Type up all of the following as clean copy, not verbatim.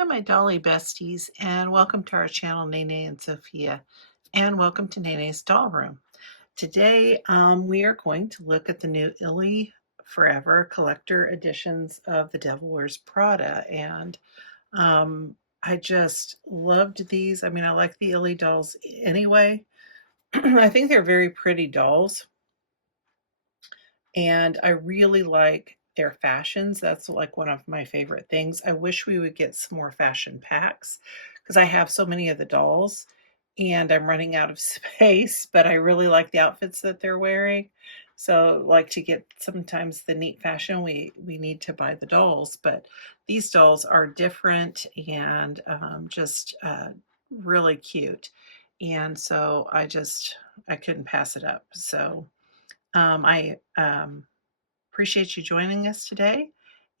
Hi, my Dolly besties, and welcome to our channel, Nene and Sophia, and welcome to Nene's Doll Room. Today, we are going to look at the new Illy Forever collector editions of The Devil Wears Prada, and I just loved these. I mean, I like the Illy dolls anyway. I think they're very pretty dolls, and I really like their fashions. That's like one of my favorite things. I wish we would get some more fashion packs because I have so many of the dolls and I'm running out of space, but I really like the outfits that they're wearing. So like to get sometimes the neat fashion, we need to buy the dolls, but these dolls are different and just really cute. And so I couldn't pass it up. So I appreciate you joining us today,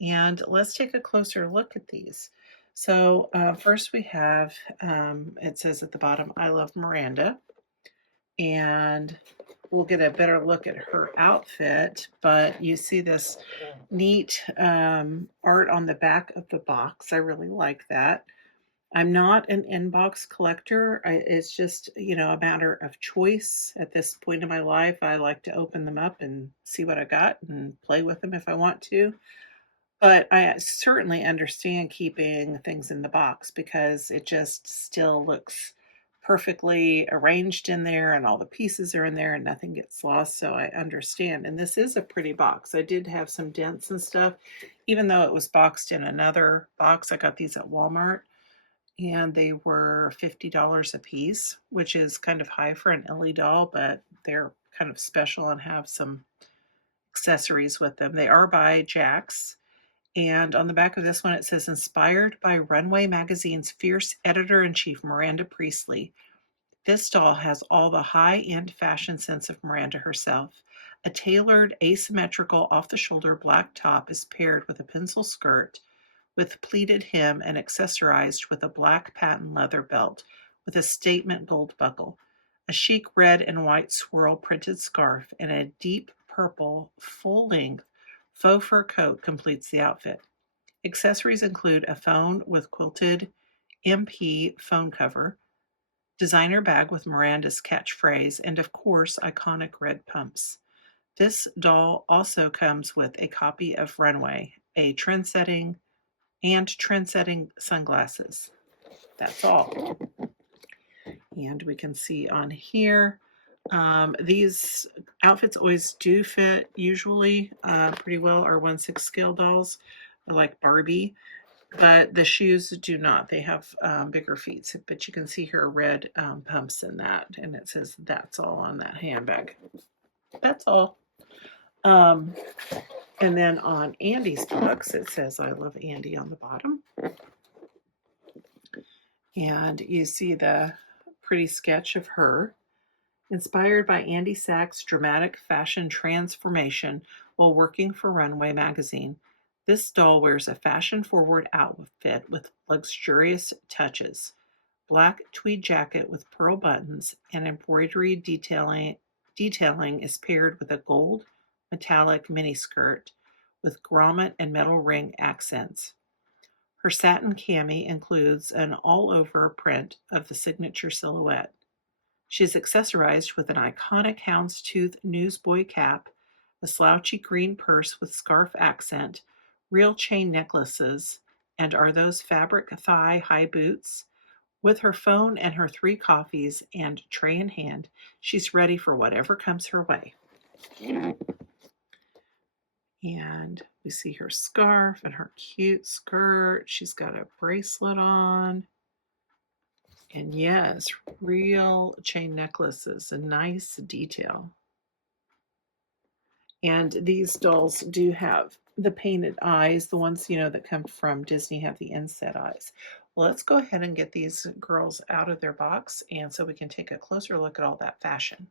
and let's take a closer look at these. So, first we have it says at the bottom, I love Miranda, and we'll get a better look at her outfit. But you see this neat art on the back of the box. I really like that. I'm not an inbox collector. It's just, a matter of choice at this point in my life. I like to open them up and see what I got and play with them if I want to. But I certainly understand keeping things in the box because it just still looks perfectly arranged in there and all the pieces are in there and nothing gets lost. So I understand. And this is a pretty box. I did have some dents and stuff, even though it was boxed in another box. I got these at Walmart and they were $50 a piece, which is kind of high for an Ellie doll, but they're kind of special and have some accessories with them. They are by Jax, and on the back of this one it says, inspired by Runway Magazine's fierce editor-in-chief Miranda Priestley. This doll has all the high-end fashion sense of Miranda herself. A tailored, asymmetrical, off-the-shoulder black top is paired with a pencil skirt with pleated hem and accessorized with a black patent leather belt with a statement gold buckle. A chic red and white swirl printed scarf and a deep purple full-length faux fur coat completes the outfit. Accessories include a phone with quilted MP phone cover, designer bag with Miranda's catchphrase, and of course, iconic red pumps. This doll also comes with a copy of Runway, a trend-setting sunglasses. That's all. And we can see on here, these outfits always do fit usually pretty well. Our 1/6 scale dolls are like Barbie, but the shoes do not. They have bigger feet, but you can see her red pumps in that, and it says that's all on that handbag. That's all. Um, and then on Andy's box, it says I love Andy on the bottom. And you see the pretty sketch of her. Inspired by Andy Sachs' dramatic fashion transformation while working for Runway magazine, this doll wears a fashion-forward outfit with luxurious touches. Black tweed jacket with pearl buttons and embroidery detailing is paired with a gold metallic miniskirt with grommet and metal ring accents. Her satin cami includes an all-over print of the signature silhouette. She is accessorized with an iconic houndstooth newsboy cap, a slouchy green purse with scarf accent, real chain necklaces, and are those fabric thigh-high boots. With her phone and her 3 coffees and tray in hand, she's ready for whatever comes her way. And we see her scarf and her cute skirt. She's got a bracelet on. And yes, real chain necklaces, a nice detail. And these dolls do have the painted eyes. The ones, that come from Disney have the inset eyes. Well, let's go ahead and get these girls out of their box, and so we can take a closer look at all that fashion.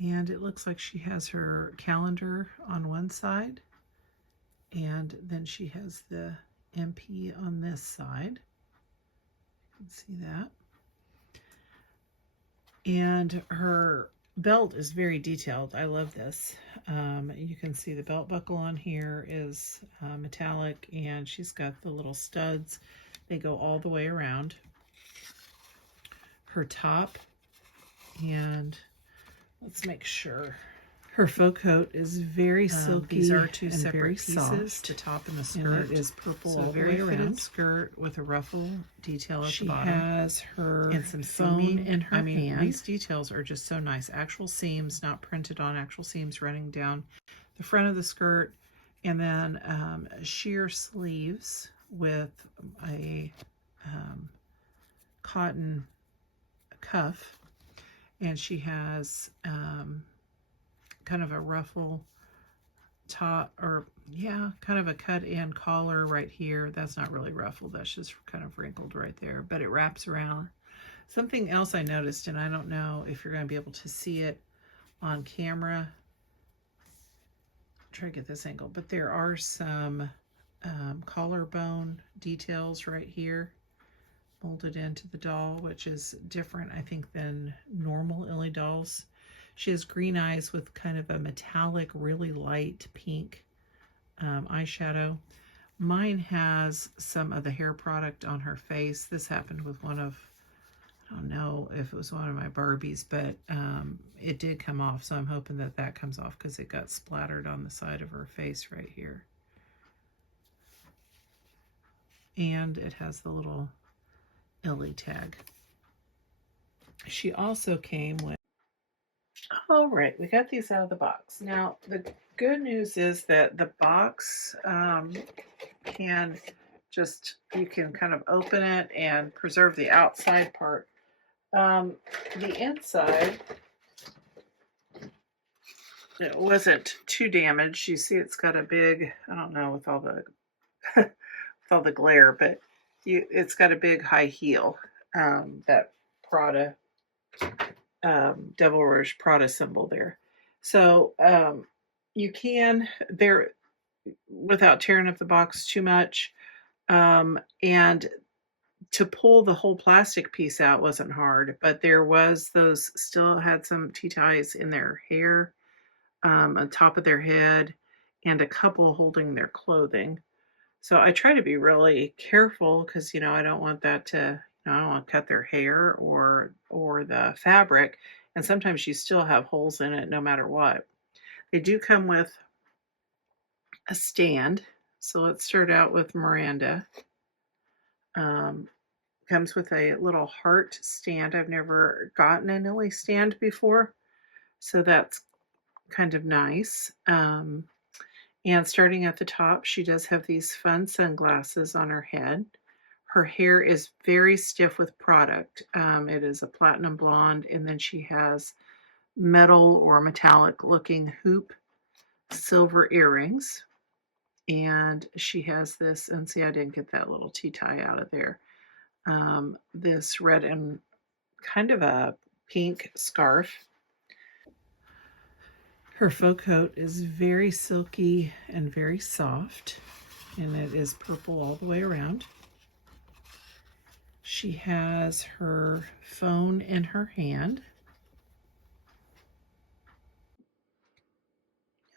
And it looks like she has her calendar on one side, and then she has the MP on this side. You can see that. And her belt is very detailed. I love this. You can see the belt buckle on here is metallic, and she's got the little studs. They go all the way around her top, and let's make sure. Her faux coat is very silky. These are two separate pieces, soft. The top and the skirt. And it is purple all the way around. Skirt with a ruffle detail at the bottom. She has her and some phone in her hand. These details are just so nice. Actual seams, not printed on, actual seams running down the front of the skirt, and then sheer sleeves with a cotton cuff, and she has kind of a ruffle top, or yeah, kind of a cut-in collar right here. That's not really ruffled, that's just kind of wrinkled right there, but it wraps around. Something else I noticed, and I don't know if you're going to be able to see it on camera. Try to get this angle, but there are some collarbone details right here molded into the doll, which is different, I think, than normal Illy dolls. She has green eyes with kind of a metallic, really light pink eyeshadow. Mine has some of the hair product on her face. This happened with one of, I don't know if it was one of my Barbies, but it did come off, so I'm hoping that that comes off because it got splattered on the side of her face right here. And it has the little Illy tag. She also came with, all right, we got these out of the box. Now, the good news is that the box can just, you can kind of open it and preserve the outside part. The inside, it wasn't too damaged. You see it's got a big, I don't know with all the with all the glare, but it's got a big high heel, that Prada Devil Rouge Prada symbol there. So you can, there, without tearing up the box too much, and to pull the whole plastic piece out wasn't hard, but there was those, still had some tea-ties in their hair, on top of their head, and a couple holding their clothing. So I try to be really careful because, you know, I don't want that to, you know, I don't want to cut their hair or the fabric. And sometimes you still have holes in it no matter what. They do come with a stand. So let's start out with Miranda. Comes with a little heart stand. I've never gotten an Illy stand before, so that's kind of nice. And starting at the top, she does have these fun sunglasses on her head. Her hair is very stiff with product. It is a platinum blonde, and then she has metal or metallic looking hoop silver earrings. And she has this, and see, I didn't get that little tea tie out of there. This red and kind of a pink scarf. Her faux coat is very silky and very soft, and it is purple all the way around. She has her phone in her hand.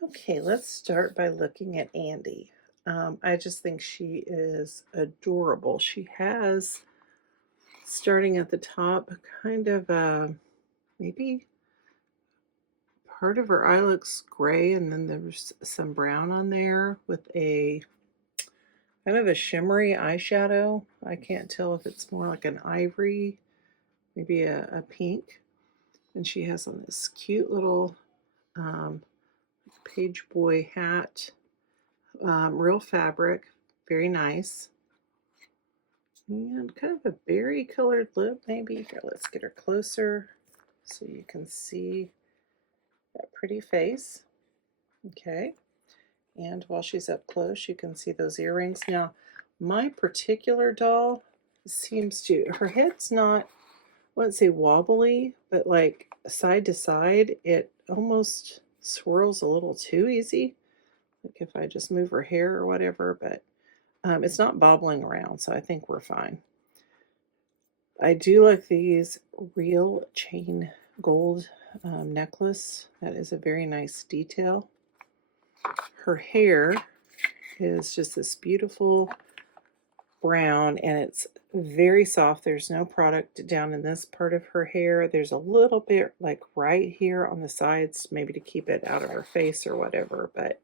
Okay, let's start by looking at Andy. I just think she is adorable. She has, starting at the top, kind of a, maybe part of her eye looks gray, and then there's some brown on there with a kind of a shimmery eyeshadow. I can't tell if it's more like an ivory, maybe a pink. And she has on this cute little page boy hat, real fabric, very nice. And kind of a berry colored lip, maybe. Here, let's get her closer so you can see that pretty face. Okay. And while she's up close, you can see those earrings. Now, my particular doll seems to, her head's not, I wouldn't say wobbly, but like side to side, it almost swirls a little too easy. Like if I just move her hair or whatever, but it's not bobbling around, so I think we're fine. I do like these real chain gold necklace. That is a very nice detail. Her hair is just this beautiful brown, and it's very soft. There's no product down in this part of her hair. There's a little bit like right here on the sides, maybe to keep it out of her face or whatever, but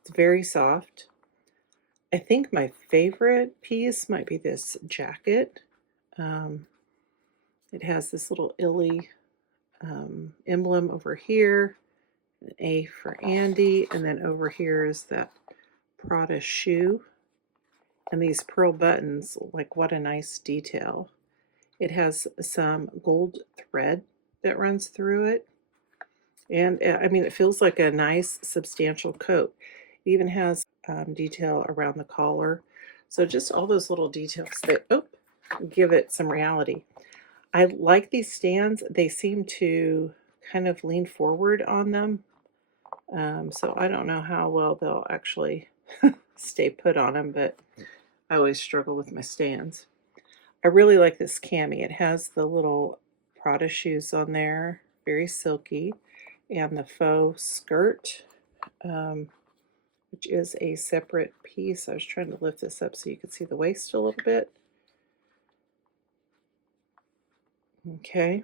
it's very soft. I think my favorite piece might be this jacket. Um, it has this little illy emblem over here, an A for Andy, and then over here is that Prada shoe. And these pearl buttons, like what a nice detail. It has some gold thread that runs through it. And I mean, it feels like a nice, substantial coat. It even has detail around the collar. So just all those little details that give it some reality. I like these stands. They seem to kind of lean forward on them. So I don't know how well they'll actually stay put on them, but I always struggle with my stands. I really like this cami. It has the little Prada shoes on there, very silky, and the faux skirt, which is a separate piece. I was trying to lift this up so you could see the waist a little bit. Okay,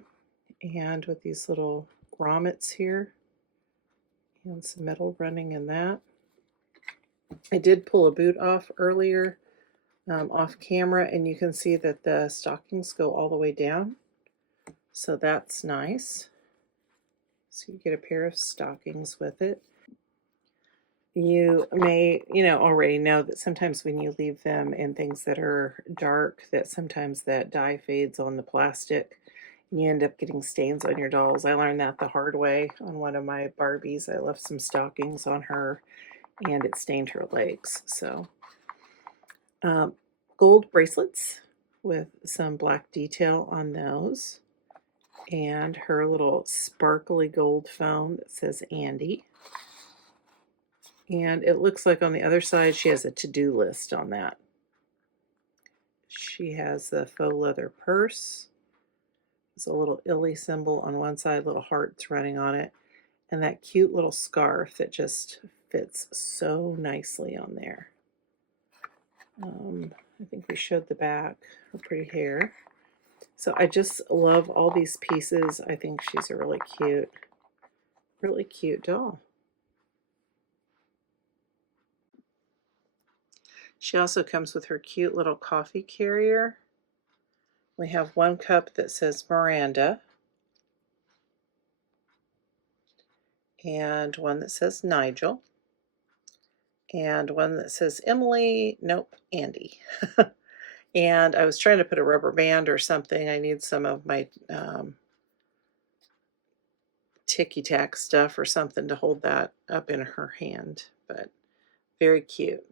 and with these little grommets here, and some metal running in that. I did pull a boot off earlier off camera, and you can see that the stockings go all the way down. So that's nice. So you get a pair of stockings with it. You may, already know that sometimes when you leave them in things that are dark, that sometimes that dye fades on the plastic and you end up getting stains on your dolls. I learned that the hard way on one of my Barbies. I left some stockings on her and it stained her legs. So gold bracelets with some black detail on those, and her little sparkly gold phone that says Andy. And it looks like on the other side she has a to-do list on that. She has the faux leather purse. There's a little illy symbol on one side, little hearts running on it, and that cute little scarf that just fits so nicely on there. I think we showed the back, her pretty hair. So I just love all these pieces. I think she's a really cute doll. She also comes with her cute little coffee carrier. We have one cup that says Miranda, and one that says Nigel, and one that says Emily, nope, Andy. And I was trying to put a rubber band or something. I need some of my ticky-tack stuff or something to hold that up in her hand, but very cute.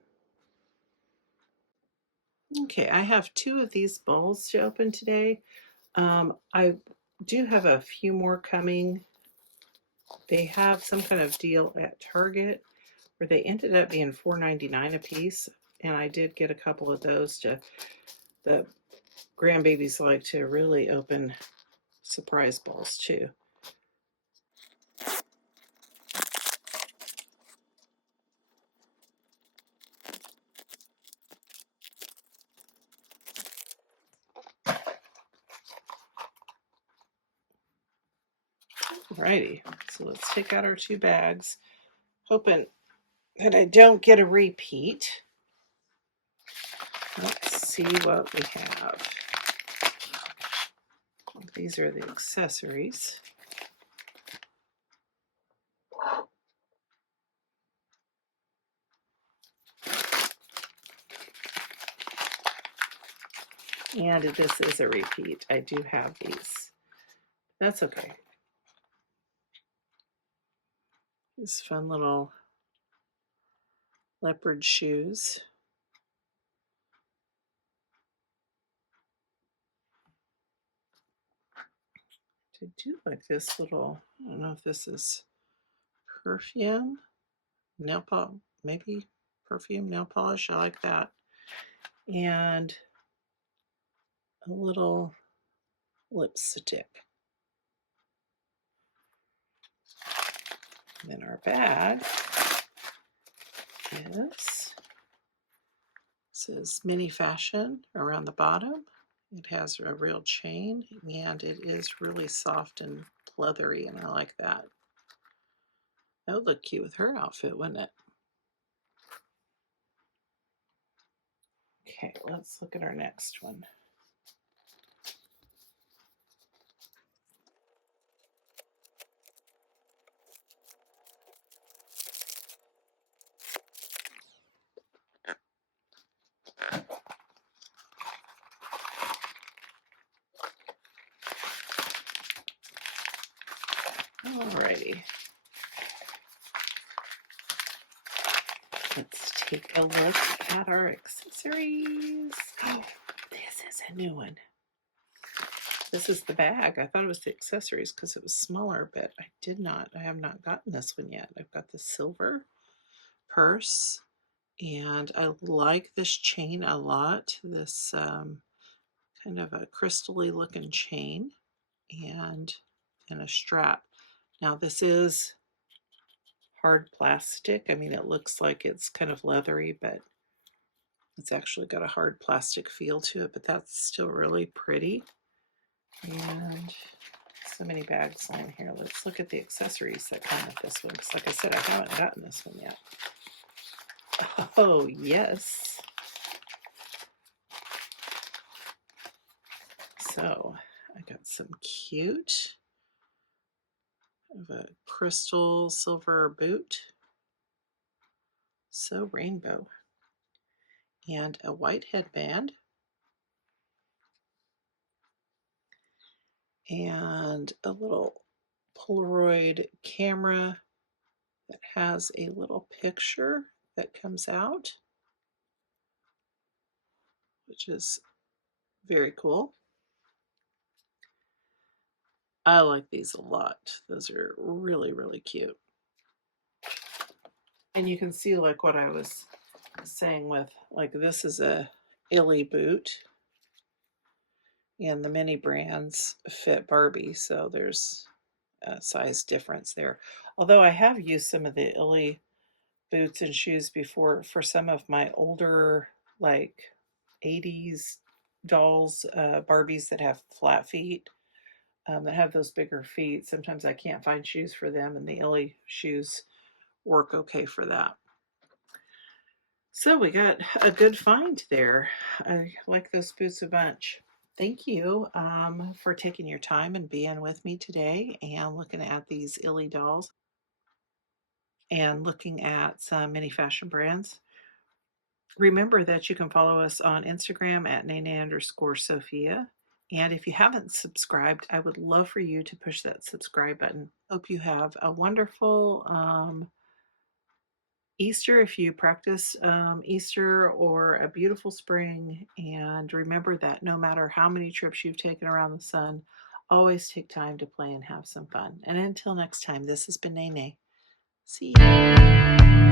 Okay, I have two of these balls to open today. I do have a few more coming. They have some kind of deal at Target where they ended up being $4.99 a piece, and I did get a couple of those. The grandbabies like to really open surprise balls too. Alrighty, so let's take out our two bags, hoping that I don't get a repeat. Let's see what we have. These are the accessories. And this is a repeat. I do have these. That's okay. These fun little leopard shoes. I do like this little, I don't know if this is perfume, nail polish, maybe perfume, nail polish. I like that. And a little lipstick. And then our bag says mini fashion around the bottom. It has a real chain and it is really soft and leathery, and I like that. That would look cute with her outfit, wouldn't it? Okay, let's look at our next one. Alrighty. Let's take a look at our accessories. Oh, this is a new one. This is the bag. I thought it was the accessories because it was smaller, but I have not gotten this one yet. I've got the silver purse, and I like this chain a lot. This kind of a crystally looking chain and a strap. Now this is hard plastic. I mean, it looks like it's kind of leathery, but it's actually got a hard plastic feel to it, but that's still really pretty. And so many bags on here. Let's look at the accessories that come with this one, because like I said, I haven't gotten this one yet. Oh, yes. So I got some cute of a crystal silver boot. So rainbow. And a white headband. And a little Polaroid camera that has a little picture that comes out, which is very cool. I like these a lot. Those are really, really cute. And you can see like what I was saying with, like, this is a illy boot and the mini brands fit Barbie, so there's a size difference there. Although I have used some of the illy boots and shoes before for some of my older, like 80s dolls, Barbies that have flat feet, that have those bigger feet. Sometimes I can't find shoes for them, and the illy shoes work okay for that. So we got a good find there. I like those boots a bunch. Thank you for taking your time and being with me today and looking at these illy dolls and looking at some mini fashion brands. Remember that you can follow us on Instagram at nene_Sophia. And if you haven't subscribed, I would love for you to push that subscribe button. Hope you have a wonderful Easter if you practice Easter, or a beautiful spring. And remember that no matter how many trips you've taken around the sun, always take time to play and have some fun. And until next time, this has been Nene. See you.